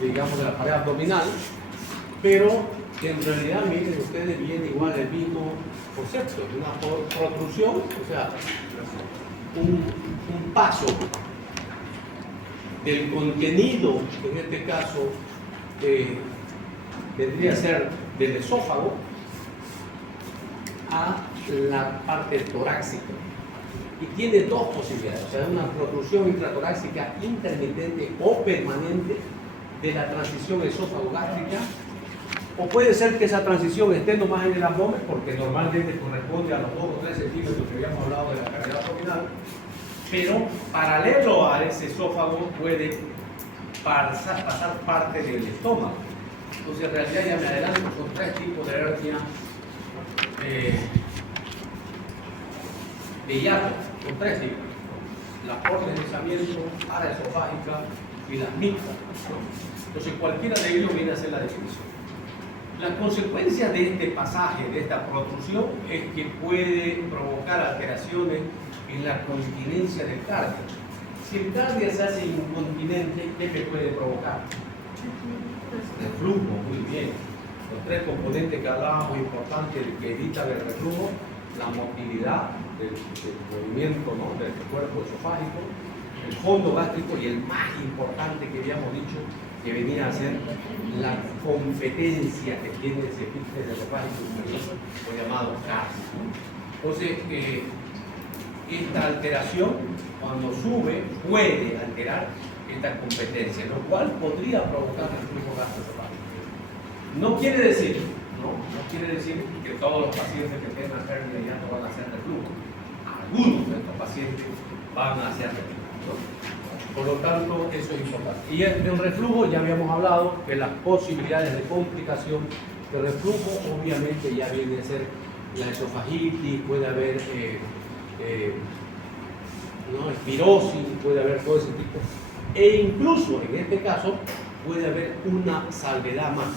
digamos, de la pared abdominal, pero en realidad, miren ustedes, viene igual el mismo concepto, una protrusión, o sea, un paso del contenido, en este caso, vendría a ser del esófago a la parte torácica. Y tiene dos posibilidades, o sea, una protrusión intratorácica intermitente o permanente de la transición esófago-gástrica, o puede ser que esa transición esté nomás en el abdomen, porque normalmente corresponde a los 2 o 3 centímetros que habíamos hablado de la cavidad abdominal, pero paralelo a ese esófago puede pasar parte del estómago. Entonces, en realidad, ya me adelanto, son 3 tipos de hernia de hiato, son 3 tipos: la por deslizamiento, paraesofágica y las mixtas, ¿no? Entonces, cualquiera de ellos viene a ser la definición. Las consecuencias de este pasaje, de esta protrusión, es que puede provocar alteraciones en la continencia del cardio. Si el cardio se hace incontinente, ¿qué me puede provocar? Reflujo, muy bien. Los 3 componentes que hablábamos importantes que evitan el reflujo: la motilidad del movimiento, ¿no?, del cuerpo esofágico, el fondo gástrico, y el más importante que habíamos dicho, que venía a ser la competencia que tiene ese esfínter esofágico inferior, o llamado cardio. Entonces, esta alteración, cuando sube, puede alterar esta competencia, lo cual podría provocar reflujo gastroesofágico. No quiere decir, que todos los pacientes que tengan hernia de hiato van a hacer reflujo. Algunos de estos pacientes van a hacer reflujo, ¿no? Por lo tanto, eso es importante. Y en reflujo ya habíamos hablado que las posibilidades de complicación de reflujo obviamente ya viene a ser la esofagitis, puede haber espirosis, puede haber todo ese tipo. E incluso en este caso puede haber una salvedad más.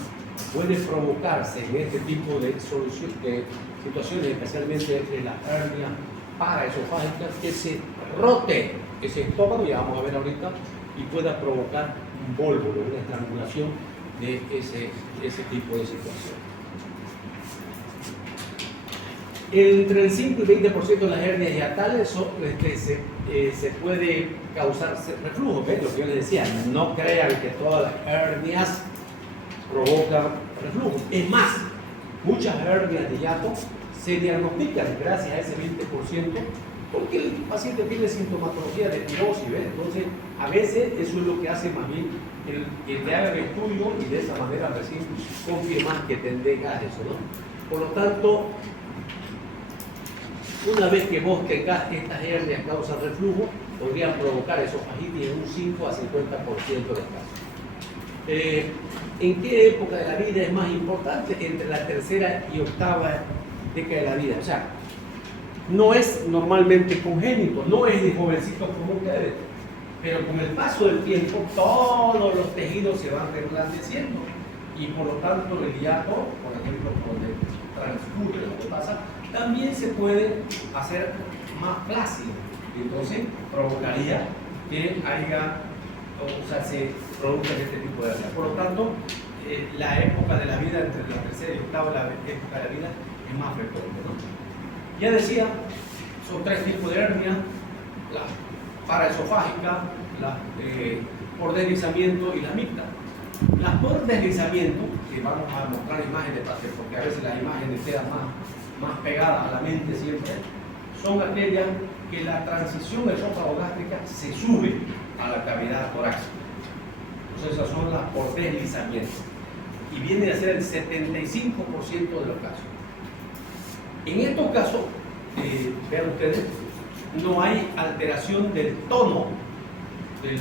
Puede provocarse en este tipo de situaciones, especialmente entre las hernias paraesofágicas, que se rote ese estómago, ya vamos a ver ahorita, y pueda provocar un vólvulo, una estrangulación de ese tipo de situación. Entre el 5 y 20% de las hernias hiatales se puede causar reflujo. ¿Ves lo que yo les decía? No crean que todas las hernias provocan reflujo. Es más, muchas hernias de hiato se diagnostican gracias a ese 20%, porque el paciente tiene sintomatología de pirosis, ¿ves? Entonces, a veces eso es lo que hace más bien que te haga el estudio y de esa manera recién confirmar que tengas eso, ¿no? Por lo tanto, una vez que vos tengas estas hernias causan reflujo, podrían provocar esofagitis en un 5 a 50% de los casos. ¿En qué época de la vida es más importante? Entre la 3ª y 8ª década de la vida. O sea, no es normalmente congénito, no es de jovencitos como ustedes, pero con el paso del tiempo todos los tejidos se van reblandeciendo y por lo tanto el hiato, por ejemplo, donde transcurre lo que pasa, también se puede hacer más plácido, entonces provocaría que se produzca este tipo de hernia. Por lo tanto, la época de la vida entre la 3ª y 8ª época de la vida es más frecuente, ¿no? Ya decía, son 3 tipos de hernia: la paraesofágica, la por deslizamiento y la mixta. La por deslizamiento, que vamos a mostrar imágenes, porque a veces las imágenes quedan más pegadas a la mente siempre, son aquellas que la transición esófago-gástrica se sube a la cavidad torácica. Entonces esas son las por deslizamiento y viene a ser el 75% de los casos. En estos casos, vean ustedes, no hay alteración del tono del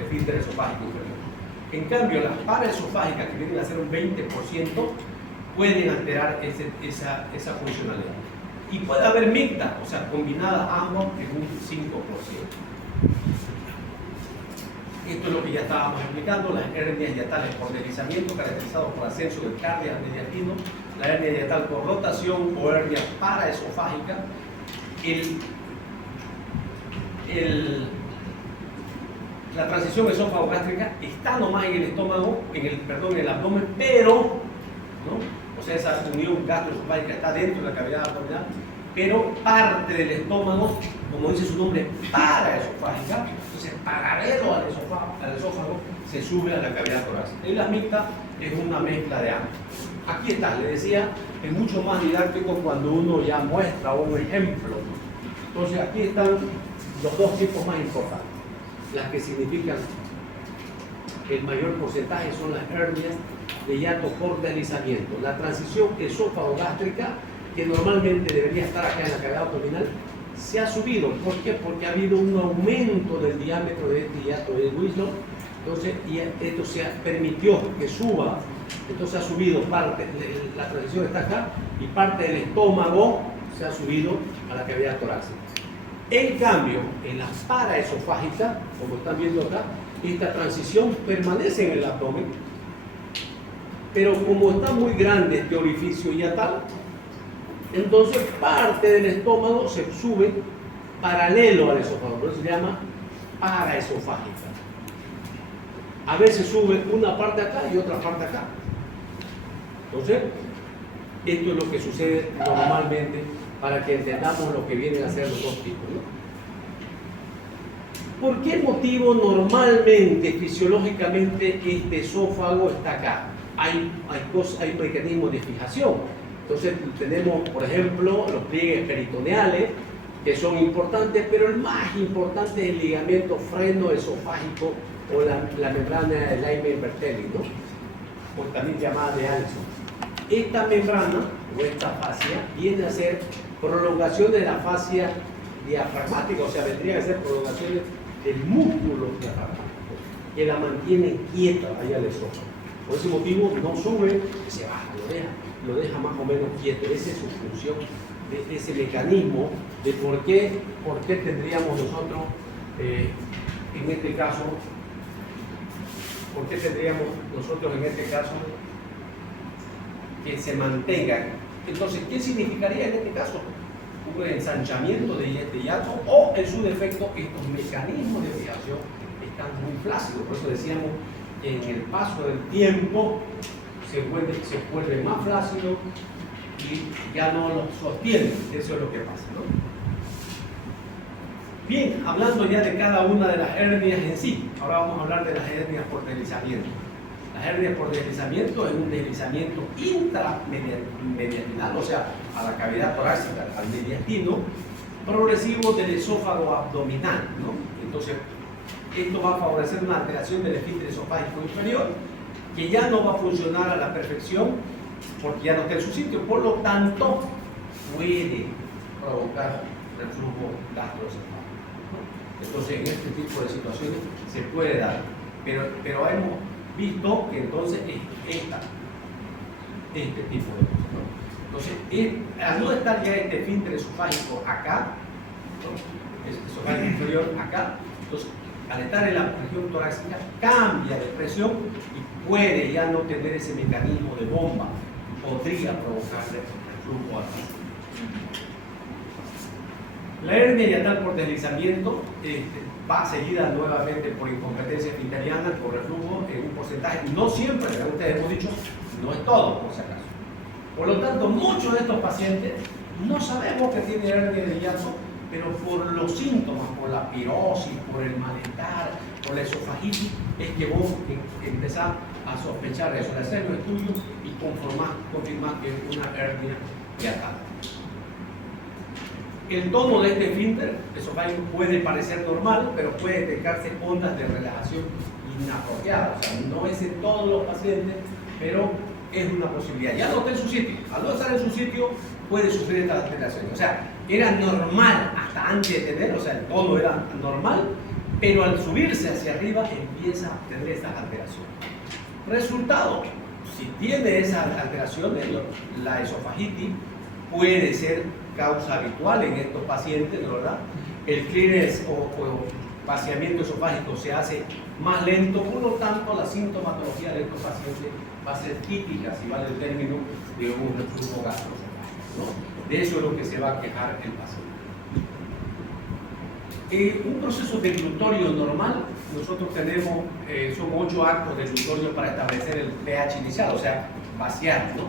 esfínter esofágico inferior. En cambio, las paraesofágicas, que vienen a ser un 20%, pueden alterar esa funcionalidad. Y puede haber mixta, o sea, combinadas ambas en un 5%. Esto es lo que ya estábamos explicando: las hernias hiatales por deslizamiento, caracterizados por ascenso del cardio al mediastino, la hernia hiatal por rotación o hernia paraesofágica. la transición esófago-gástrica está nomás en el estómago, en el abdomen, pero, ¿no? O sea, esa unión gastroesofágica está dentro de la cavidad abdominal, pero parte del estómago, como dice su nombre, paraesofágica, entonces paralelo al esófago, se sube a la cavidad torácica. Y la mixta es una mezcla de ambos. Aquí está, le decía, es mucho más didáctico cuando uno ya muestra un ejemplo. Entonces aquí están los dos tipos más importantes, las que significan el mayor porcentaje son las hernias de hiato por deslizamiento. La transición esófago-gástrica, que normalmente debería estar acá en la cavidad abdominal, se ha subido. ¿Por qué? Porque ha habido un aumento del diámetro de este hiato de Wislow. Entonces, y esto se permitió que suba, entonces ha subido parte, la transición está acá, y parte del estómago se ha subido a la cavidad torácica. En cambio, en la paraesofágica, como están viendo acá, esta transición permanece en el abdomen, pero como está muy grande este orificio hiatal, entonces parte del estómago se sube paralelo al esófago, por eso se llama paraesofágica. A veces sube una parte acá y otra parte acá. Entonces, esto es lo que sucede normalmente para que entendamos lo que vienen a ser los dos tipos, ¿no? ¿Por qué motivo normalmente, fisiológicamente, este esófago está acá? Hay mecanismos de fijación. Entonces tenemos, por ejemplo, los pliegues peritoneales, que son importantes, pero el más importante es el ligamento freno-esofágico o la membrana de Lyme-Bertelli, ¿no? O también llamada de Allison. Esta membrana, o esta fascia, viene a ser prolongación de la fascia diafragmática, o sea, vendría a ser prolongaciones del músculo diafragmático, que la mantiene quieta allá al esófago. Por ese motivo no sube, se baja, lo deja más o menos quieto. Esa es su función, de ese mecanismo de por qué tendríamos nosotros, en este caso, que se mantenga. Entonces, ¿qué significaría en este caso? Un ensanchamiento de hiato, o en su defecto estos mecanismos de fijación están muy flácidos. Por eso decíamos que en el paso del tiempo se vuelve más flácido y ya no lo sostiene. Eso es lo que pasa, ¿no? Bien, hablando ya de cada una de las hernias en sí, ahora vamos a hablar de las hernias por deslizamiento. Las hernias por deslizamiento es un deslizamiento intramediastinal, o sea, a la cavidad torácica, al mediastino, progresivo del esófago abdominal, ¿no? Entonces, esto va a favorecer una alteración del esfínter esofágico inferior, que ya no va a funcionar a la perfección porque ya no está en su sitio, por lo tanto, puede provocar reflujo gastroesofágico, ¿no? Entonces, en este tipo de situaciones se puede dar, pero hemos visto que entonces es este tipo de cosas, ¿no? Entonces, al no estar ya este esfínter esofágico acá, ¿no? Este esofágico inferior acá, entonces al estar en la región torácica cambia de presión y puede ya no tener ese mecanismo de bomba, podría provocarle reflujo atrás. La hernia hiatal por deslizamiento va seguida nuevamente por incompetencia esfinteriana, por reflujo en un porcentaje, no siempre, como ustedes hemos dicho, no es todo, por si acaso. Por lo tanto, muchos de estos pacientes no sabemos que tienen hernia de hiato, pero por los síntomas, por la pirosis, por el malestar, por la esofagitis, es que vos empezás a sospechar eso, de hacer los estudios y confirmar que es una hernia hiatal. El tono de este esfínter esofágico puede parecer normal, pero puede detectarse ondas de relajación inapropiadas. O sea, no es en todos los pacientes, pero es una posibilidad. Ya no está en su sitio. Al no estar en su sitio, puede sufrir estas alteraciones. O sea, era normal hasta antes de tener, o sea, el tono era normal, pero al subirse hacia arriba empieza a tener estas alteraciones. Resultado, si tiene esas alteraciones, la esofagitis puede ser causa habitual en estos pacientes, ¿verdad? El clearance o vaciamiento esofágico se hace más lento, por lo tanto la sintomatología de estos pacientes va a ser típica, si vale el término, de un reflujo gastroesofágico, ¿no? De eso es lo que se va a quejar el paciente. Un proceso deglutorio normal nosotros tenemos, son 8 actos de glutorio para establecer el pH inicial, o sea, vaciar, ¿no?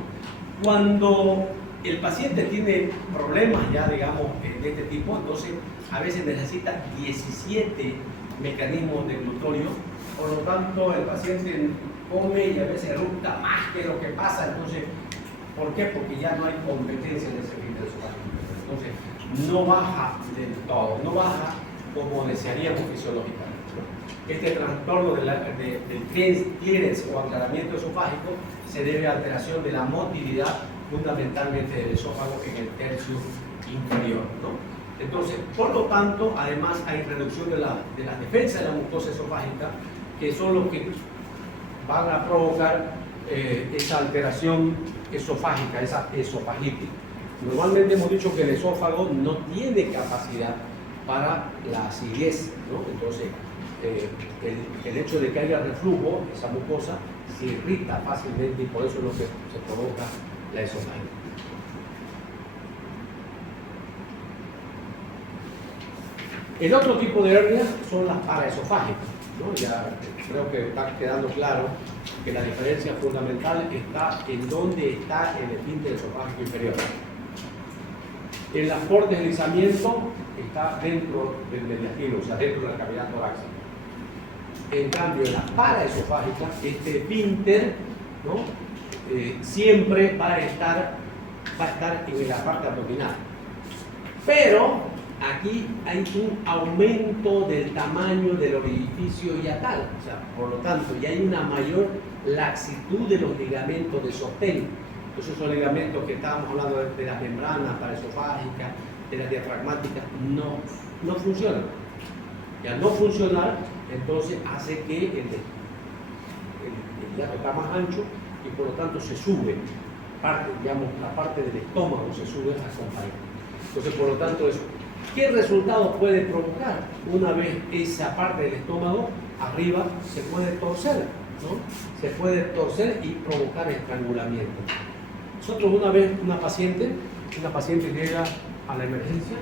Cuando el paciente tiene problemas ya, digamos, de este tipo, entonces a veces necesita 17 mecanismos de glutorio, por lo tanto el paciente come y a veces eructa más que lo que pasa, entonces, ¿por qué? Porque ya no hay competencia en ese esfínter esofágico, entonces no baja del todo, no baja como desearíamos fisiológicamente. Este trastorno del clearance o aclaramiento esofágico se debe a alteración de la motilidad fundamentalmente del esófago en el tercio inferior, ¿no? Entonces, por lo tanto, además hay reducción de la defensa de la mucosa esofágica, que son los que van a provocar esa alteración esofágica, esa esofagitis. Normalmente hemos dicho que el esófago no tiene capacidad para la acidez, ¿no? Entonces, el hecho de que haya reflujo, esa mucosa se irrita fácilmente y por eso es lo que se provoca la esofagitis. El otro tipo de hernias son las paraesofágicas, ¿no? Ya creo que está quedando claro que la diferencia fundamental está en dónde está el esfínter esofágico inferior. El por deslizamiento está dentro del mediastino, o sea, dentro de la cavidad torácica. En cambio, en la paraesofágica, este esfínter, ¿no? Siempre va a estar en la parte abdominal. Pero aquí hay un aumento del tamaño del orificio hiatal, o sea, por lo tanto, ya hay una mayor laxitud de los ligamentos de sostén. Entonces, esos ligamentos que estábamos hablando de las membranas paraesofágicas, de las diafragmáticas, no funcionan. Y al no funcionar, entonces hace que el hiato está más ancho y por lo tanto se sube, la parte del estómago se sube a acompañar. Entonces, por lo tanto, ¿qué resultado puede provocar? Una vez esa parte del estómago arriba se puede torcer, ¿no? Se puede torcer y provocar estrangulamiento. Nosotros una vez, una paciente llega a la emergencia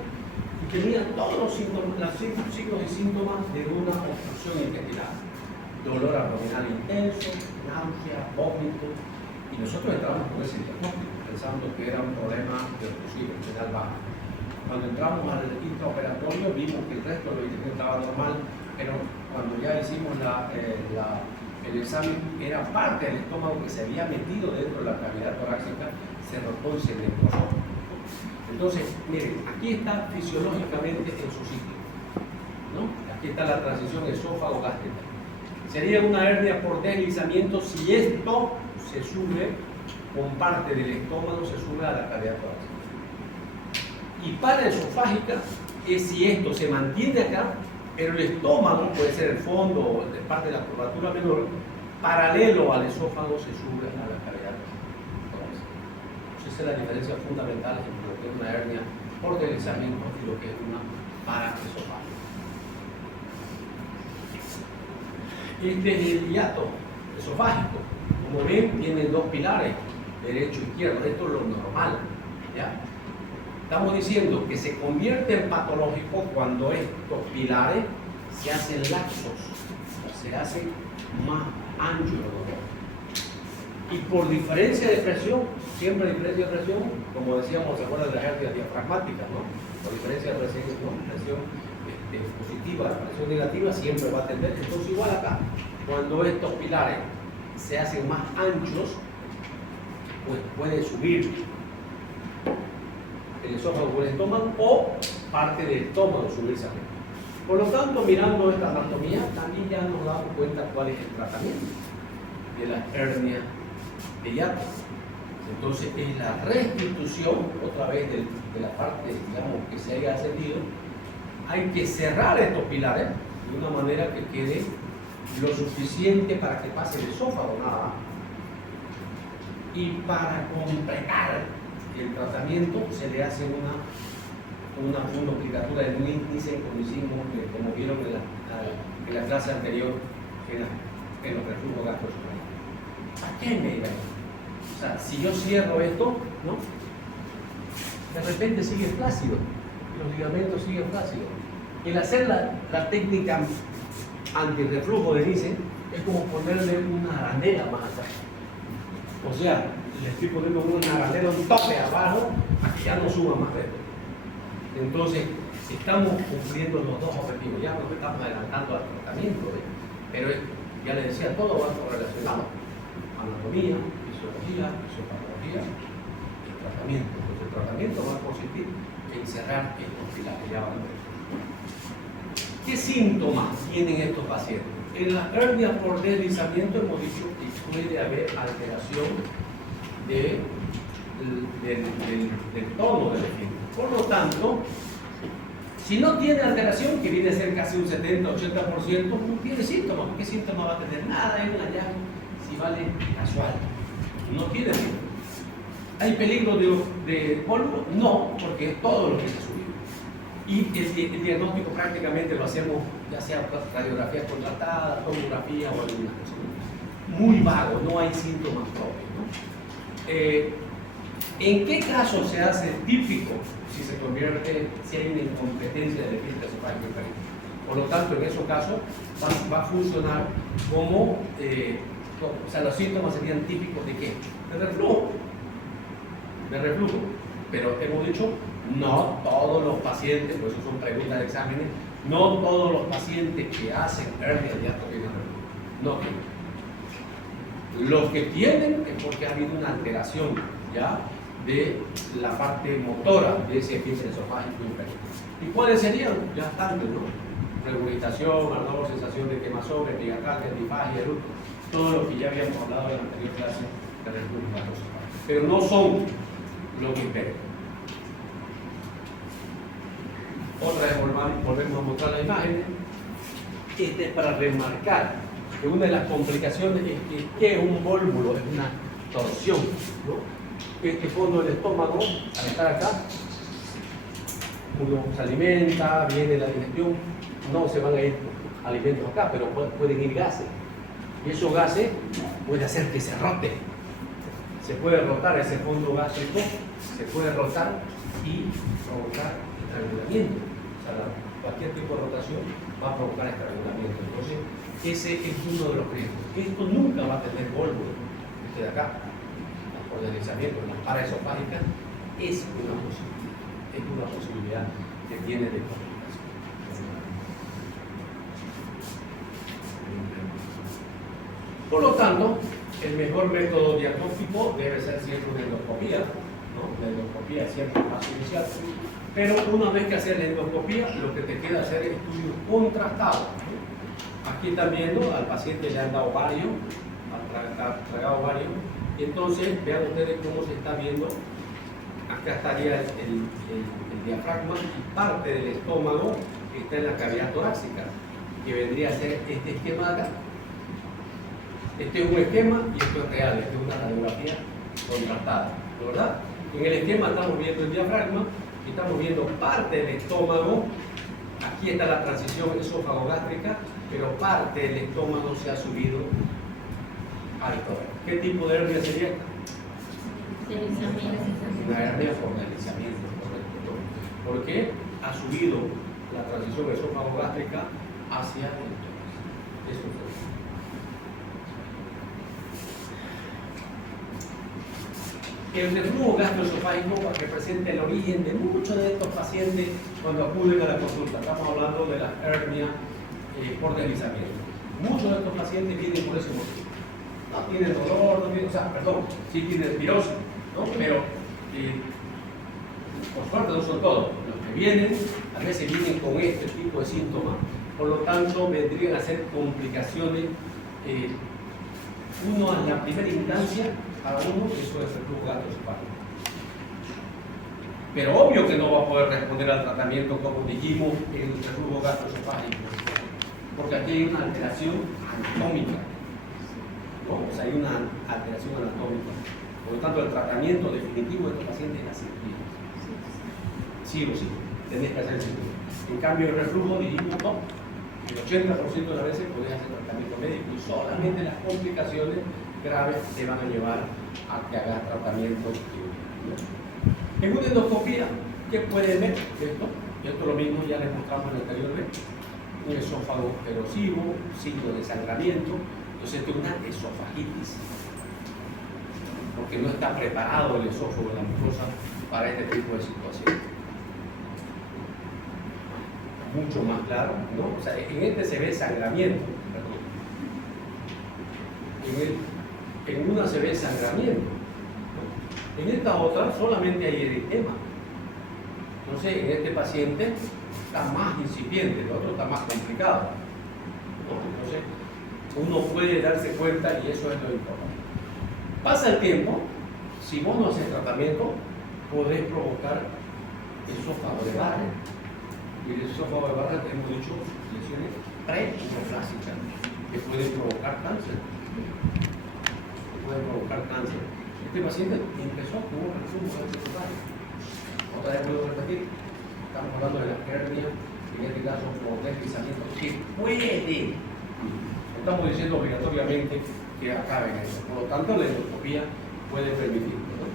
y tenía todos los signos y síntomas de una obstrucción intestinal. Dolor abdominal intenso, náusea, vómito. Y nosotros entramos con ese diagnóstico, pensando que era un problema de obstrucción intestinal baja. Cuando entramos al intraoperatorio vimos que el resto de los intestinos estaba normal, pero cuando ya hicimos el examen, era parte del estómago que se había metido dentro de la cavidad torácica, se rotó y se necrosó. Entonces, miren, aquí está fisiológicamente en su sitio, ¿no? Aquí está la transición esófago-gástrica. Sería una hernia por deslizamiento si esto se sube con parte del estómago, se sube a la cavidad torácica. Y paraesofágica es si esto se mantiene acá, pero el estómago, puede ser el fondo o parte de la curvatura menor, paralelo al esófago se sube a la cavidad torácica. Esa es la diferencia fundamental entre lo que es una hernia por deslizamiento y lo que es una paraesofágica. Este es el hiato esofágico. Como ven, tiene dos pilares, derecho e izquierdo. Esto es lo normal, ¿ya? Estamos diciendo que se convierte en patológico cuando estos pilares se hacen laxos, se hacen más anchos. Y por diferencia de presión, siempre diferencia de presión, como decíamos, se acuerdan de las hernias diafragmáticas, ¿no? Por diferencia de presión, ¿no? Presión positiva, presión negativa siempre va a tender. Entonces, igual acá, cuando estos pilares se hacen más anchos, pues puede subir el esófago con el estómago o parte del estómago subirse arriba. Por lo tanto, mirando esta anatomía, también ya nos damos cuenta cuál es el tratamiento de la hernia de hiato. Entonces, es la restitución, otra vez, de la parte, digamos, que se haya ascendido. Hay que cerrar estos pilares de una manera que quede lo suficiente para que pase el esófago, nada más. Y para completar el tratamiento se le hace una fundoplicatura de un índice, como hicimos, como vieron en la clase anterior, en los reflujos gastroesofágicos. ¿Para qué me iba? O sea, si yo cierro esto, ¿no? De repente sigue flácido, los ligamentos siguen flácidos. El hacer la técnica antirreflujo, le dicen, es como ponerle una aranela más acá. O sea, le estoy poniendo una aranela, un tope abajo, para que ya no suba más reflujo. Entonces, estamos cumpliendo los dos objetivos, ya nos estamos adelantando al tratamiento, pero ya les decía, todo va correlacionado. Anatomía, fisiología, fisiopatología, el tratamiento. Entonces, el tratamiento va a consistir en cerrar estos pilares, ya van a ver. ¿Qué síntomas tienen estos pacientes? En las hernias por deslizamiento hemos dicho que puede haber alteración del tono del esfínter. Por lo tanto, si no tiene alteración, que viene a ser casi un 70-80%, no tiene síntomas. ¿Qué síntomas va a tener? Nada, es un hallazgo, si vale, casual. No tiene síntomas. ¿Hay peligro de polvo? No, porque es todo lo que se ha subido. Y el diagnóstico prácticamente lo hacemos, ya sea radiografía contrastada, tomografía o alguna cosa. Muy vago, no hay síntomas propios, ¿no? ¿En qué caso se hace típico si hay una incompetencia del esfínter esofágico inferior? Por lo tanto, en esos casos va a funcionar como, o sea, los síntomas serían típicos de qué? De reflujo. De reflujo. Pero hemos dicho, no todos los pacientes, por eso son preguntas de exámenes, no todos los pacientes que hacen hernia de hiato tienen reflujo. No tienen. Los que tienen es porque ha habido una alteración, ¿ya?, de la parte motora de ese esfínter esofágico inferior. ¿Y cuáles serían? Ya bastantes, ¿no? Regurgitación, ardor, sensación de quemazón, epigastralgia, difagia, eructo, todo lo que ya habíamos hablado en la anterior clase de reflujo gastroesofágico. Pero no son lo que esperan. Otra vez volvemos a mostrar la imagen. Este es para remarcar que una de las complicaciones es que un vólvulo es una torsión, ¿no? Este fondo del estómago, al estar acá, uno se alimenta, viene la digestión, no se van a ir alimentos acá, pero pueden ir gases. Y esos gases puede hacer que se rote. Se puede rotar ese fondo gástrico, se puede rotar y provocar estrangulamiento. O sea, cualquier tipo de rotación va a provocar estrangulamiento. Entonces, ese es uno de los riesgos. Esto nunca va a tener vólvulo. Este de acá, por deslizamiento en las paraesofágicas, es una posibilidad que tiene de complicación. Por lo tanto, el mejor método diagnóstico debe ser siempre una endoscopía, ¿no? La endoscopía siempre es más inicial, pero una vez que haces la endoscopía, lo que te queda hacer es estudios contrastados, ¿no? Aquí están viendo, al paciente le han dado ovario, ha tragado ovario. Entonces, vean ustedes cómo se está viendo. Acá estaría el diafragma y parte del estómago que está en la cavidad torácica, que vendría a ser este esquema de acá. Este es un esquema y esto es real, esto es una radiografía contrastada, ¿no, verdad? En el esquema estamos viendo el diafragma y estamos viendo parte del estómago. Aquí está la transición esófago-gástrica, pero parte del estómago se ha subido al tórax. ¿Qué tipo de hernia sería esta? Una hernia por deslizamiento, correcto, ¿no? Porque ha subido la transición esófago-gástrica hacia el tórax. Eso fue. El reflujo gastroesofágico representa el origen de muchos de estos pacientes cuando acuden a la consulta. Estamos hablando de la hernia por deslizamiento. Muchos de estos pacientes vienen por ese motivo. No tienen dolor, no tienen, o sea, perdón, sí tienen espirosis, ¿no? Pero por suerte no son todos. Los que vienen, a veces vienen con este tipo de síntomas. Por lo tanto, vendrían a ser complicaciones. Uno en la primera instancia, para uno, eso es reflujo gastroesofágico. Pero obvio que no va a poder responder al tratamiento como dijimos en el reflujo gastroesofágico, porque aquí hay una alteración anatómica, ¿no? O sea, hay una alteración anatómica. Por lo tanto, el tratamiento definitivo de estos pacientes es la cirugía. Sí o sí, tenés que hacer cirugía. En cambio, el reflujo dijimos no. El 80% de las veces podés hacer tratamiento médico y solamente las complicaciones graves te van a llevar a que hagas tratamiento quirúrgico. En una endoscopía, ¿qué pueden ver? Esto es lo mismo, ya les mostramos en la anterior vez. un esófago erosivo, signo de sangramiento. Entonces esto es una esofagitis, porque no está preparado el esófago de la mucosa para este tipo de situación. Mucho más claro, ¿no? O sea, en este se ve sangramiento, en una se ve sangramiento, ¿no? En esta otra solamente hay eritema. Entonces, en este paciente está más incipiente, el otro está más complicado, ¿no? Entonces, uno puede darse cuenta y eso es lo importante. Pasa el tiempo, si vos no haces tratamiento, podés provocar esófago de Barrett. Y el esófago de Barrett, hemos dicho, lesiones pre-neoplásicas que pueden provocar cáncer. Este paciente empezó con un reflujo total. Otra vez vuelvo a repetir, estamos hablando de la hernia, en este caso por deslizamiento que puede. No estamos diciendo obligatoriamente que acaben eso. Por lo tanto, la endoscopía puede permitirlo, ¿no?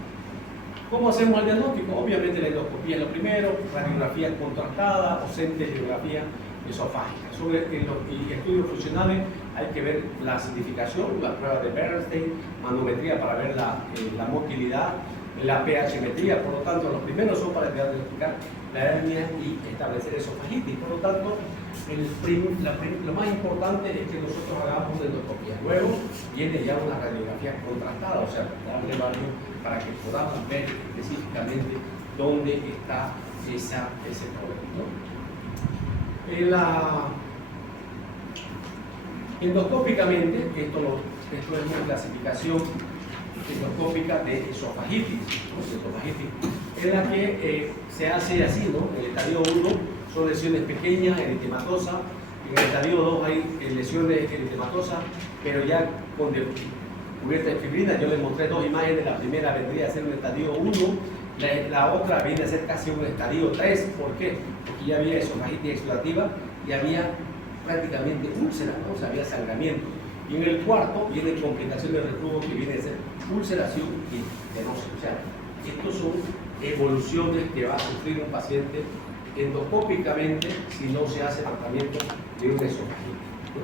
¿Cómo hacemos el diagnóstico? Obviamente la endoscopía es lo primero, radiografía contrastada, o centelografía esofágica. Sobre los estudios funcionales hay que ver la acidificación, la prueba de Bernstein, manometría para ver la motilidad, la pH-metría. Por lo tanto, los primeros son para diagnosticar la hernia y establecer esofagitis. Por lo tanto, lo más importante es que nosotros hagamos una endoscopía. Luego viene ya una radiografía contrastada, o sea, darle varios para que podamos ver específicamente dónde está ese problema, ¿no? Endoscópicamente, esto es una clasificación endoscópica de esofagitis, ¿no? Esofagitis, en la que se hace así, ¿no? En el estadio 1 son lesiones pequeñas, eritematosas. En el estadio 2 hay lesiones eritematosas, pero ya con cubierta de fibrina. Yo les mostré dos imágenes. La primera vendría a ser un estadio 1, la otra viene a ser casi un estadio 3. ¿Por qué? Porque ya había esofagitis explorativa y había prácticamente úlcera, ¿no? O sea, había sangramiento. Y en el cuarto viene complicación de reflujo, que viene a ser ulceración y estenosis. O sea, estos son evoluciones que va a sufrir un paciente endoscópicamente si no se hace tratamiento de una esofagitis, ¿no?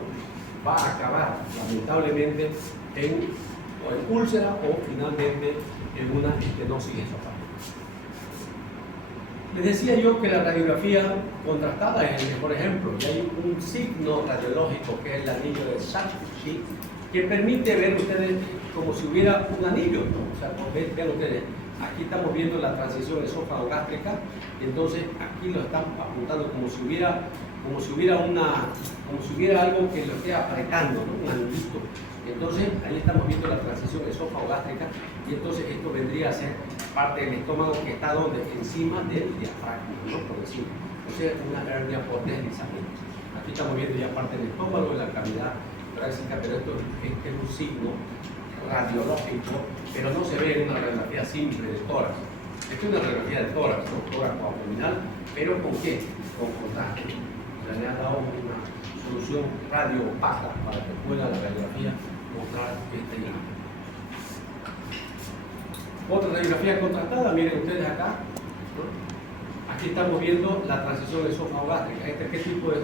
Va a acabar lamentablemente o en úlcera o finalmente en una estenosis esofágica. Les decía yo que la radiografía contrastada es el mejor ejemplo, y hay un signo radiológico que es el anillo de Schacht-Schick, que permite ver ustedes como si hubiera un anillo, ¿no? O sea, vean ustedes, aquí estamos viendo la transición esófago-gástrica, y entonces aquí lo están apuntando como si hubiera algo que lo esté apretando, ¿no? Un anillito. Entonces ahí estamos viendo la transición esófago-gástrica, y entonces esto vendría a ser parte del estómago que está donde, encima del diafragma, ¿no? Por encima. O sea, una hernia por deslizamiento. Aquí estamos viendo ya parte del estómago, de la cavidad torácica, pero esto es un signo radiológico, pero no se ve en una radiografía simple de tórax. Esto es una radiografía de tórax, ¿no? Tórax abdominal, pero ¿con qué? Con contraste. O sea, le han dado una solución radio-opaca para que pueda la radiografía mostrar esta imagen. Otra radiografía contrastada, miren ustedes acá, ¿no? Aquí estamos viendo la transición esófago-gástrica. ¿Qué tipo de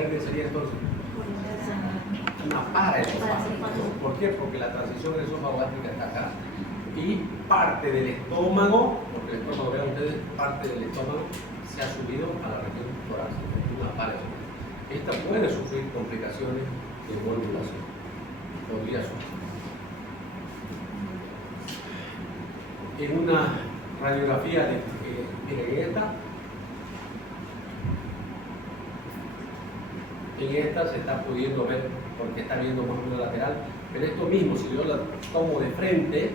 hernia sería entonces? Una paraesofágica. ¿Por qué? Porque la transición esófago-gástrica está acá. Y parte del estómago, porque el estómago, vean ustedes, parte del estómago se ha subido a la región torácica, una paraesofágica. Esta puede sufrir complicaciones de volvulación. Podría sufrir. En una radiografía de, miren, en esta se está pudiendo ver, porque está viendo más o menos lateral, pero esto mismo, si yo la tomo de frente,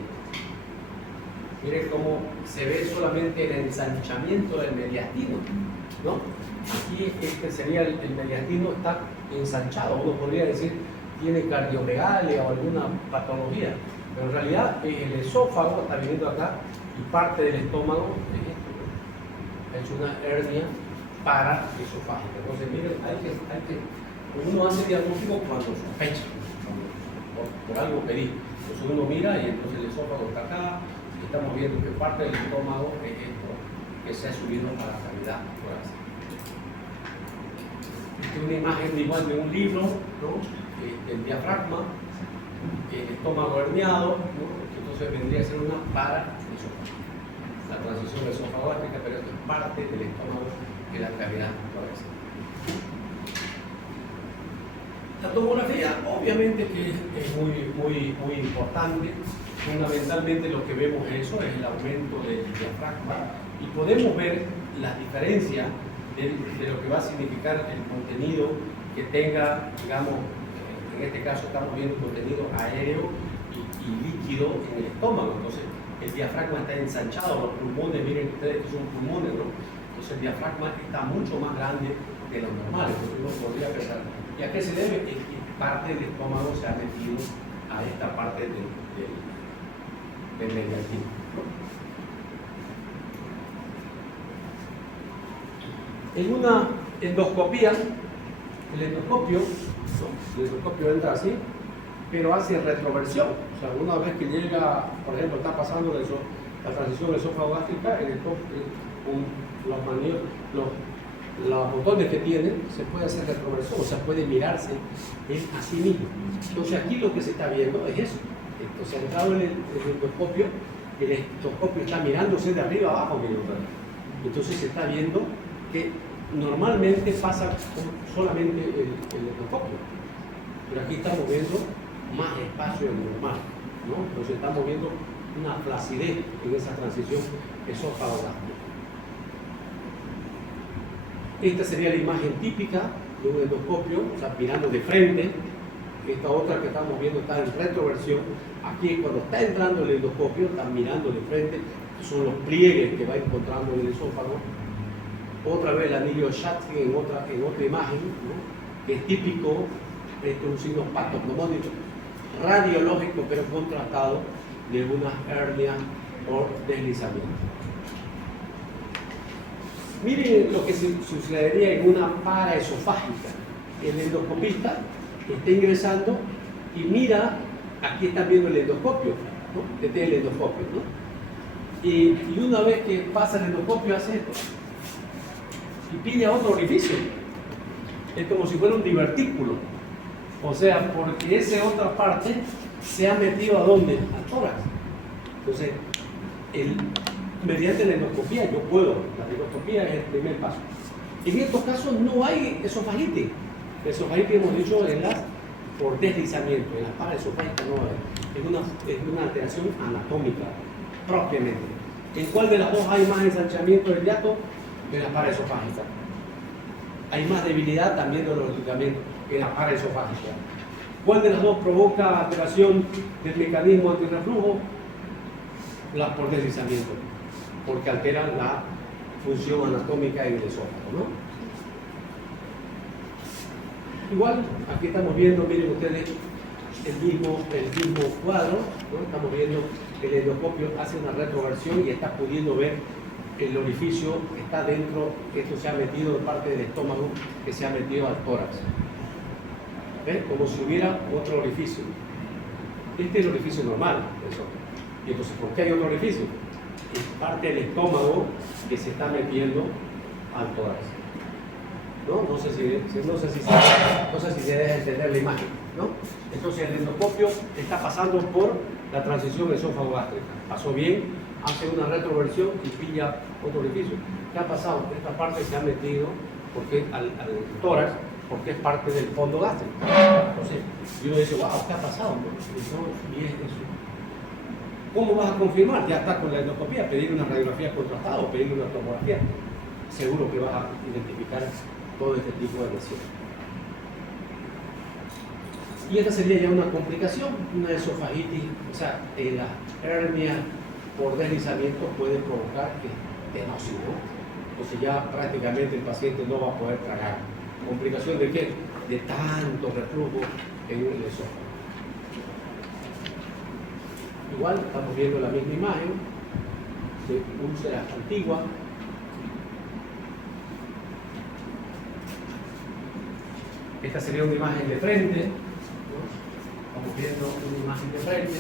miren cómo se ve solamente el ensanchamiento del mediastino, ¿no? Aquí este sería el mediastino, está ensanchado, uno podría decir tiene cardiomegalia o alguna patología, pero en realidad el esófago está viniendo acá y parte del estómago es esto, ¿no? Es una hernia paraesofágica. Entonces miren, uno hace diagnóstico cuando sospecha, por algo pedí. Entonces uno mira y entonces el esófago está acá, y estamos viendo que parte del estómago es esto, que se ha subido a la cavidad torácica. una imagen igual de un libro, ¿no? El diafragma, el estómago herniado, ¿no? Entonces vendría a ser una paraesofágica. La transición esófago-gástrica, pero esto es parte del estómago de la cavidad torácica. La tomografía, obviamente que es muy importante. Fundamentalmente lo que vemos es eso, es el aumento del diafragma, y podemos ver las diferencias de lo que va a significar el contenido que tenga, digamos, en este caso estamos viendo contenido aéreo y líquido en el estómago. Entonces el diafragma está ensanchado, los pulmones, miren ustedes que son pulmones, ¿no? Entonces el diafragma está mucho más grande de lo normal. Entonces uno podría pensar, ¿y a qué se debe? Es que parte del estómago se ha metido a esta parte del mediastino. En una endoscopía, el endoscopio entra así, pero hace retroversión. O sea, una vez que llega, por ejemplo, está pasando la transición esófago-gástrica, los botones que tiene, se puede hacer retroversión, o sea, puede mirarse a sí mismo. Entonces aquí lo que se está viendo es eso. Entonces, entrado en el endoscopio está mirándose de arriba abajo, entonces se está viendo que normalmente pasa solamente el endoscopio, pero aquí estamos viendo más espacio de lo normal, ¿no? Entonces estamos viendo una flacidez en esa transición esófago-gástrica. Esta sería la imagen típica de un endoscopio, o sea, mirando de frente. Esta otra que estamos viendo está en retroversión. Aquí, cuando está entrando el endoscopio, están mirando de frente, son los pliegues que va encontrando en el esófago. Otra vez el anillo Schatzky en otra imagen, ¿no? Que es típico, esto es un signo patognomónico, radiológico, pero contrastado de una hernia por deslizamiento. Miren lo que sucedería en una paraesofágica. El endoscopista está ingresando y mira, aquí están viendo el endoscopio, ¿no? Este es el endoscopio, ¿no? Y una vez que pasa el endoscopio hace esto y pide a otro orificio. Es como si fuera un divertículo. O sea, porque esa otra parte se ha metido ¿a dónde? Al tórax. Entonces, mediante la endoscopía yo puedo, la endoscopía es el primer paso. En estos casos no hay esofagitis. La esofagitis hemos dicho por deslizamiento, en las paraesofágicas no hay. Es una alteración anatómica propiamente. ¿En cuál de las dos hay más ensanchamiento del hiato? En las paraesofágicas. Hay más debilidad también de los ligamentos en la paraesofágica. ¿Cuál de las dos provoca alteración del mecanismo antirreflujo? Las por deslizamiento, porque alteran la función anatómica en el esófago, ¿no? Igual, aquí estamos viendo, miren ustedes, el mismo cuadro, ¿no? Estamos viendo que el endoscopio hace una retroversión y está pudiendo ver el orificio que está dentro, esto se ha metido de parte del estómago, que se ha metido al tórax. ¿Ven? Como si hubiera otro orificio. Este es el orificio normal, eso. Y entonces, ¿por qué hay otro orificio? Es parte del estómago que se está metiendo al tórax. No sé si se deja entender la imagen, ¿no? Entonces el endoscopio está pasando por la transición esófago-gástrica. Pasó bien, hace una retroversión y pilla otro orificio. ¿Qué ha pasado? Esta parte se ha metido porque al tórax, porque es parte del fondo gástrico. Entonces, uno dice, wow, ¿qué ha pasado? Y es eso. ¿Cómo vas a confirmar? Ya está con la endoscopía, pedir una radiografía contrastada o pedir una tomografía. Seguro que vas a identificar todo este tipo de lesiones. Y esta sería ya una complicación, una esofagitis, o sea, la hernia por deslizamiento puede provocar estenosis, ¿no? Entonces ya prácticamente el paciente no va a poder tragar. ¿Complicación de qué? De tanto reflujo en el esófago. Igual estamos viendo la misma imagen de úlcera antigua. Esta sería una imagen de frente, ¿no? Estamos viendo una imagen de frente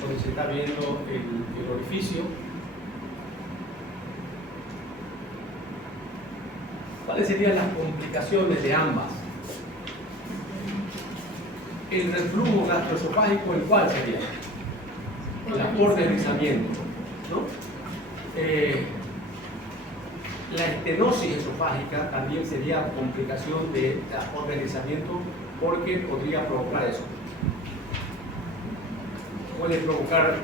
donde se está viendo el orificio. ¿Cuáles serían las complicaciones de ambas? El reflujo gastroesofágico, ¿el cuál sería? El por deslizamiento, ¿no? La estenosis esofágica también sería complicación de por deslizamiento porque podría provocar eso. Puede provocar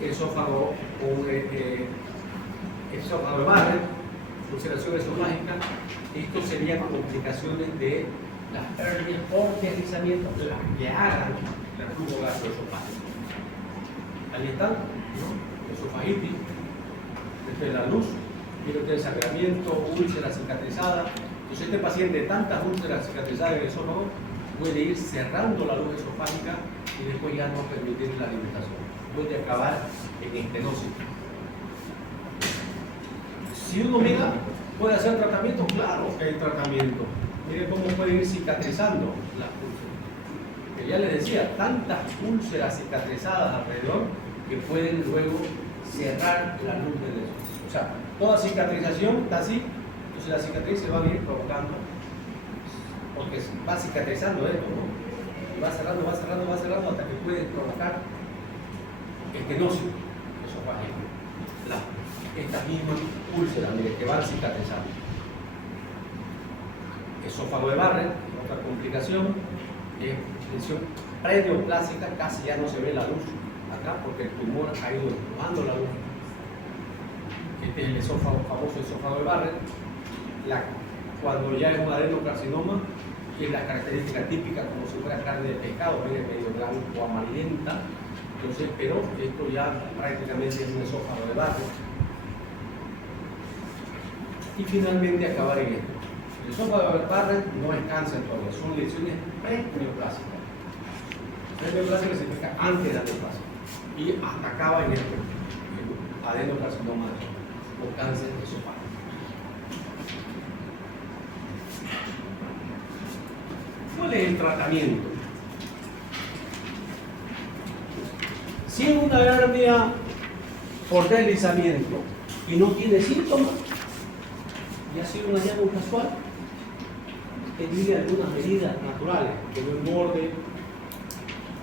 esófago esófago de Barrett, ulceración esofágica. Esto serían complicaciones de las hernias por deslizamiento, las que hagan el reflujo gastroesofágico. Ahí están, ¿no? Esofagitis, desde la luz, viene usted el sangramiento, úlcera cicatrizada. Entonces este paciente de tantas úlceras cicatrizadas en el esófago puede ir cerrando la luz esofágica y después ya no permitir la alimentación. Puede acabar en estenosis. Si uno mira, ¿puede hacer tratamiento? Claro que hay tratamiento. Miren cómo puede ir cicatrizando las úlceras. Que ya les decía, tantas úlceras cicatrizadas alrededor que pueden luego cerrar la luz del esófago. O sea, toda cicatrización está así, entonces la cicatriz se va a ir provocando, porque va cicatrizando esto, ¿no? Y va cerrando, va cerrando, va cerrando hasta que puede provocar estenosis esofágica. Estas mismas úlceras, mire, que van cicatrizando. Esófago de Barrett, otra complicación, lesión preneoplásica, casi ya no se ve la luz acá porque el tumor ha ido empujando la luz. Este es el esófago, famoso esófago de Barrett. Cuando ya es un adenocarcinoma, que es la característica típica como si fuera carne de pescado, medio blanco o amarillenta. Entonces, pero esto ya prácticamente es un esófago de Barrett. Y finalmente acabar en esto. El esófago de Barrett no es cáncer todavía, son lesiones preneoplásicas. Preneoplásica significa antes de la neoplasia. Y hasta acaba en esto, el adenocarcinoma o cáncer esofágico. ¿Cuál es el tratamiento? Si es una hernia por deslizamiento y no tiene síntomas, y ha sido un hallazgo casual, que tiene algunas medidas naturales, que no engorde,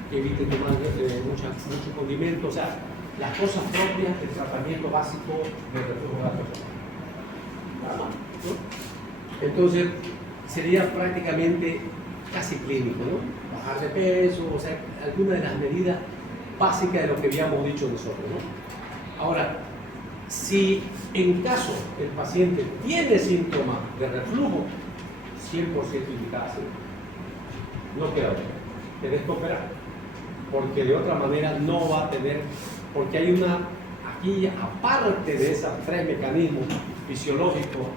que evite tomar mucho condimento, o sea, las cosas propias del tratamiento básico del reflujo gastroesofágico. Nada más, ¿no? Entonces, sería prácticamente casi clínico, ¿no? Bajar de peso, o sea, algunas de las medidas básicas de lo que habíamos dicho nosotros, ¿no? Ahora, si en caso el paciente tiene síntomas de reflujo, 100% indicada, no queda otra, tenés que operar, porque de otra manera no va a tener, porque hay aquí aparte de esos tres mecanismos fisiológicos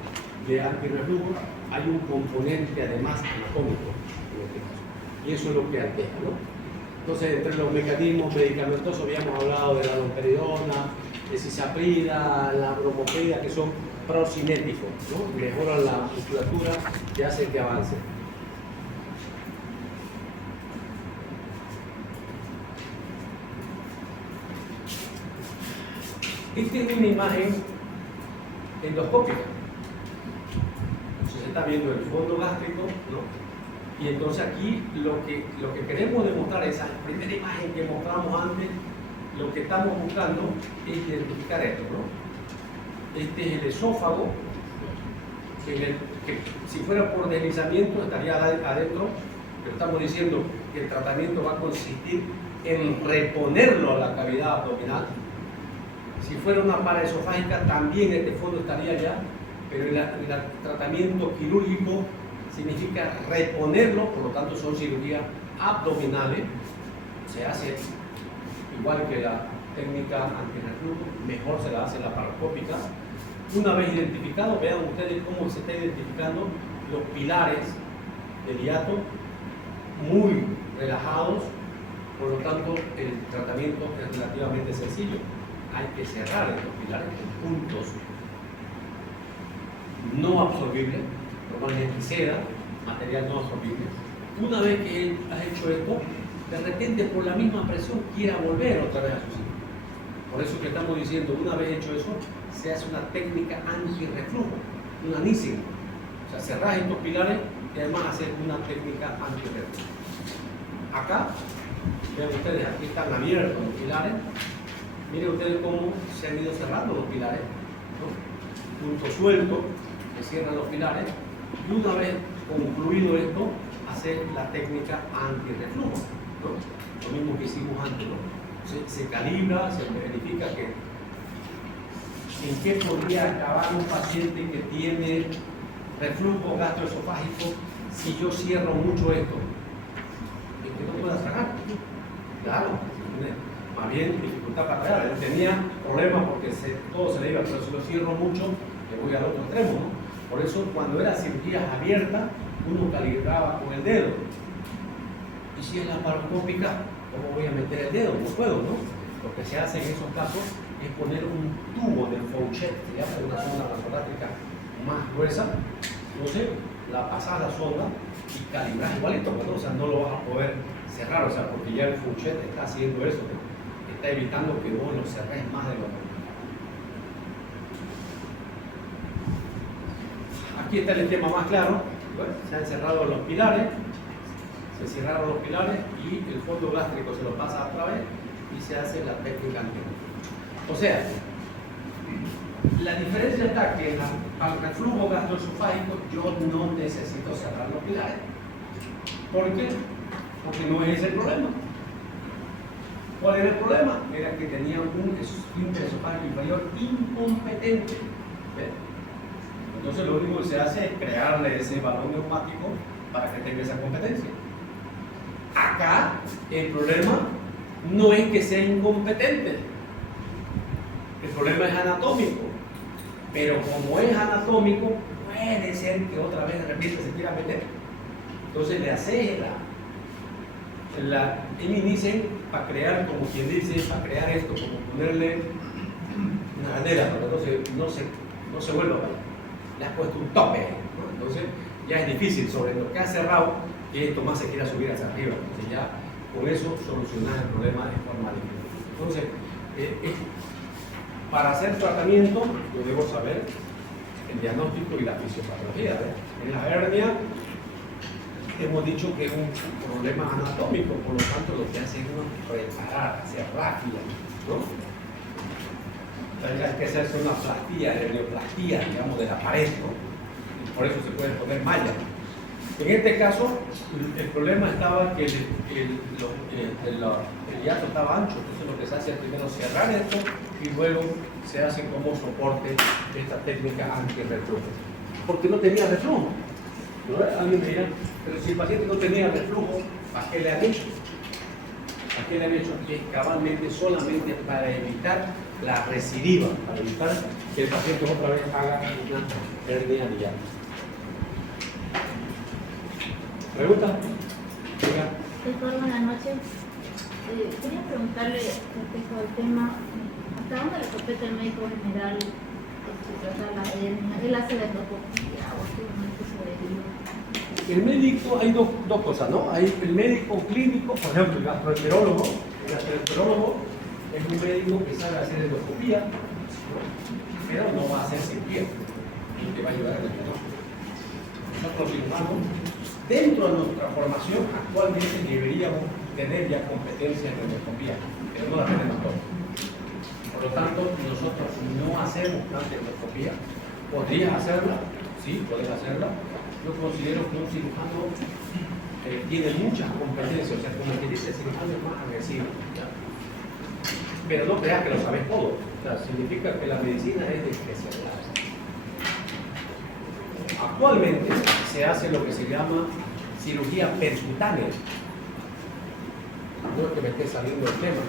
de antirreflujo, hay un componente además anatómico en este caso, y eso es lo que altera, ¿no? Entonces, entre los mecanismos medicamentosos habíamos hablado de la domperidona, de cisaprida, la bromoprida, que son procinéticos, ¿no? Mejoran la musculatura y hacen que avance. Esta es una imagen endoscópica. Entonces se está viendo el fondo gástrico, ¿no? Y entonces aquí lo que queremos demostrar, esa primera imagen que mostramos antes, lo que estamos buscando es identificar esto, ¿no? Este es el esófago, que si fuera por deslizamiento estaría adentro, pero estamos diciendo que el tratamiento va a consistir en reponerlo a la cavidad abdominal. Si fuera una paraesofágica también este fondo estaría allá, pero el tratamiento quirúrgico significa reponerlo, por lo tanto son cirugías abdominales, se hace igual que la técnica antirreflujo, mejor se la hace laparoscópica. Una vez identificado, vean ustedes cómo se está identificando los pilares del hiato, muy relajados, por lo tanto el tratamiento es relativamente sencillo. Hay que cerrar estos pilares en puntos no absorbibles, normalmente seda, material no absorbible. Una vez que él ha hecho esto, de repente por la misma presión quiera volver otra vez a su sitio. Por eso que estamos diciendo, una vez hecho eso, se hace una técnica antirreflujo, una anísima. O sea, cerrar estos pilares y además hacer una técnica antirreflujo. Acá, vean ustedes, aquí están abiertos los pilares. Miren ustedes cómo se han ido cerrando los pilares, ¿no? Punto suelto, se cierran los pilares. Y una vez concluido esto, hacer la técnica antirreflujo, ¿no? Lo mismo que hicimos antes, ¿no? Se calibra, se verifica que en qué podría acabar un paciente que tiene reflujo gastroesofágico si yo cierro mucho esto. Es que no pueda tragar. Claro, más bien dificultad para tragar. Él tenía problemas porque todo se le iba, pero si lo cierro mucho, me voy al otro extremo, ¿no? Por eso, cuando era cirugías abiertas, uno calibraba con el dedo. Y si es laparoscópica, ¿cómo voy a meter el dedo? No puedo, ¿no? Lo que se hace en esos casos es poner un tubo de Fauchet, que ya hace una sonda nasogástrica más gruesa. Entonces, la pasas a la sonda y calibras igualito, ¿no? O sea, no lo vas a poder cerrar, o sea, porque ya el Fauchet está haciendo eso, ¿no? Está evitando que vos lo cerres más de lo normal. Aquí está el esquema más claro. Bueno, se han cerrado los pilares, se cerraron los pilares y el fondo gástrico se lo pasa a través y se hace la técnica anterior. O sea, la diferencia está que al reflujo gastroesofágico yo no necesito cerrar los pilares. ¿Por qué? Porque no es ese el problema. ¿Cuál era el problema? Era que tenía un esfínter esofágico inferior incompetente. ¿Ves? Entonces lo único que se hace es crearle ese balón neumático para que tenga esa competencia. Acá el problema no es que sea incompetente, el problema es anatómico, pero como es anatómico, puede ser que otra vez de repente se quiera meter. Entonces le hace la eminicen para crear, como quien dice, para crear esto, como ponerle una bandera, para que no se vuelva para allá. Le has puesto un tope, ¿no? Entonces ya es difícil sobre lo que ha cerrado que esto más se quiera subir hacia arriba. Entonces ya con eso solucionar el problema de forma diferente. Entonces, para hacer tratamiento, yo debo saber el diagnóstico y la fisiopatología. En la hernia hemos dicho que es un problema anatómico, por lo tanto lo que hace es uno reparar, hacer rápida, ¿no? Hay que hacerse una plastía, hernioplastia, digamos, de la pared, ¿no? Y por eso se pueden poner mallas. En este caso, el problema estaba que el hiato estaba ancho, entonces lo que se hace es primero cerrar esto y luego se hace como soporte esta técnica antirreflujo. Porque no tenía reflujo. ¿No? Alguien me dirá, pero si el paciente no tenía reflujo, ¿para qué le han hecho? ¿Para qué le han hecho? Que cabalmente solamente para evitar la recidiva, para evitar que el paciente otra vez haga una hernia de hiato. ¿Pregunta? Doctor, buenas noches. Quería preguntarle respecto al tema, ¿hasta dónde le compete al médico general tratar la hernia? ¿Él hace la endoscopia o activamente sobrevive? El médico, hay dos cosas, ¿no? Hay el médico clínico, por ejemplo, el gastroenterólogo. El gastroenterólogo es un médico que sabe hacer endoscopia, pero no va a hacer cirugía, y que va a ayudar en el diagnóstico. Nosotros cirujanos, dentro de nuestra formación, actualmente deberíamos tener ya competencia en endoscopía, pero no la tenemos todos. Por lo tanto, nosotros no hacemos tanta endoscopía. ¿Podrías hacerla? Sí, puedes hacerla. Yo considero que un cirujano tiene muchas competencias, o sea, como que dice, el cirujano es más agresivo, ¿ya? Pero no creas que lo sabes todo, o sea, significa que la medicina es de especialidad. Actualmente se hace lo que se llama cirugía percutánea. No es que me esté saliendo el tema.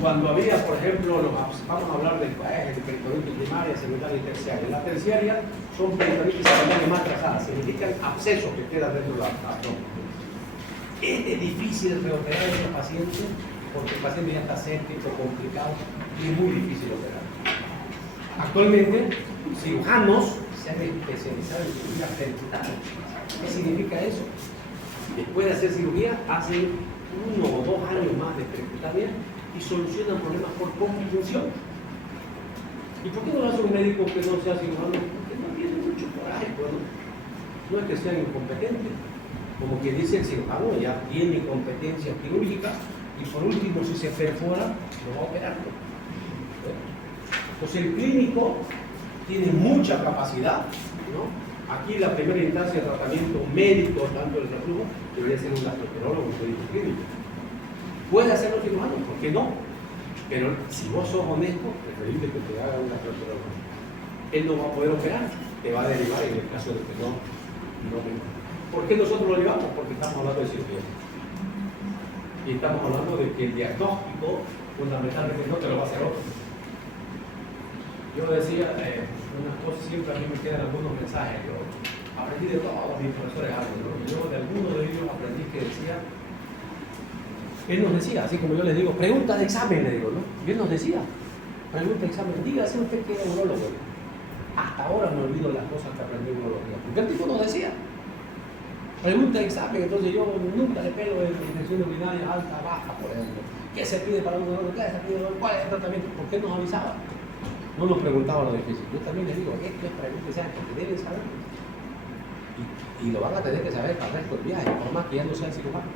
Cuando había, por ejemplo, vamos a hablar de peritonitis primaria, secundaria y terciaria. La terciaria son peritonitis secundarias más trazadas, significan abscesos que quedan dentro de la abdomen. Es difícil reoperar a esos pacientes porque el paciente ya está séptico, complicado y es muy difícil operar. Actualmente, cirujanos se han especializado en cirugía percutánea. ¿Qué significa eso? Después de hacer cirugía, hacen 1 o 2 años más de percutánea y solucionan problemas por confunción. ¿Y por qué no lo hace un médico que no sea cirujano? Porque no tiene mucho coraje, pues, no es que sean incompetentes, como quien dice el cirujano, ya tiene competencia quirúrgica y por último, si se perfora, lo va a operar. Entonces el clínico tiene mucha capacidad, ¿no? Aquí la primera instancia de tratamiento médico, tanto del reflujo, debería ser un gastroenterólogo, un médico clínico. Puede hacerlo cirujano, ¿por qué no? Pero si vos sos honesto, preferible que te haga un gastroenterólogo. Él no va a poder operar, te va a derivar en el caso de que no. ¿Por qué nosotros lo llevamos? Porque estamos hablando de cirugía. Y estamos hablando de que el diagnóstico fundamentalmente no te lo va a hacer otro. Yo decía, unas cosas siempre a mí me quedan algunos mensajes. Yo aprendí de todos mis profesores algo, ¿no? Y yo de algunos de ellos aprendí que decía, él nos decía, así como yo les digo, pregunta de examen, le digo, ¿no? Y él nos decía, pregunta de examen, dígase usted que es urologo. Hasta ahora me olvido las cosas que aprendí en urología. Porque el tipo nos decía, pregunta de examen, entonces yo nunca le pelo en infección urinaria alta, baja, por ejemplo. ¿Qué se pide para un urologo? ¿Qué se pide? ¿Cuál es el tratamiento? ¿Por qué nos avisaba? No nos preguntaba lo difícil. Yo también les digo, esto es para que sean porque deben saber. Y lo van a tener que saber para el resto del viaje, por más que ya no sean cirujanos.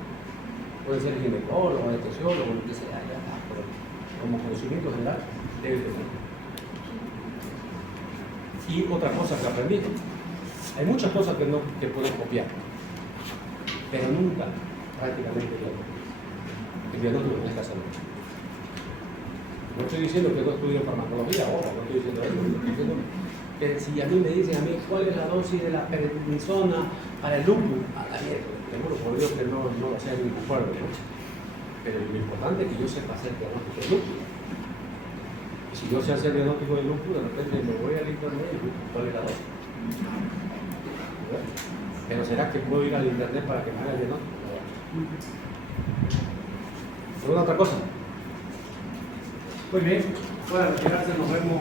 Puede ser ginecólogo, anestesiólogo, lo que sea, ya está. Pero como conocimiento general, debe tener. Y otra cosa que aprendí, hay muchas cosas que pueden copiar, pero nunca prácticamente el diagnóstico tiene que hacerlo. No estoy diciendo que no estudie farmacología ahora, no estoy diciendo eso, estoy diciendo que si a mí me dicen a mí cuál es la dosis de la prednisona para el lupus, a la mierda, seguro por Dios que no lo sé ni me acuerdo, ¿no? Pero lo importante es que yo sepa hacer diagnóstico de lupus. Y si yo sé hacer diagnóstico de lupus, de repente me voy al internet y busco cuál es la dosis. Pero ¿será que puedo ir al internet para que me haga el diagnóstico? ¿Alguna otra cosa? Muy bien, para retirarse nos vemos.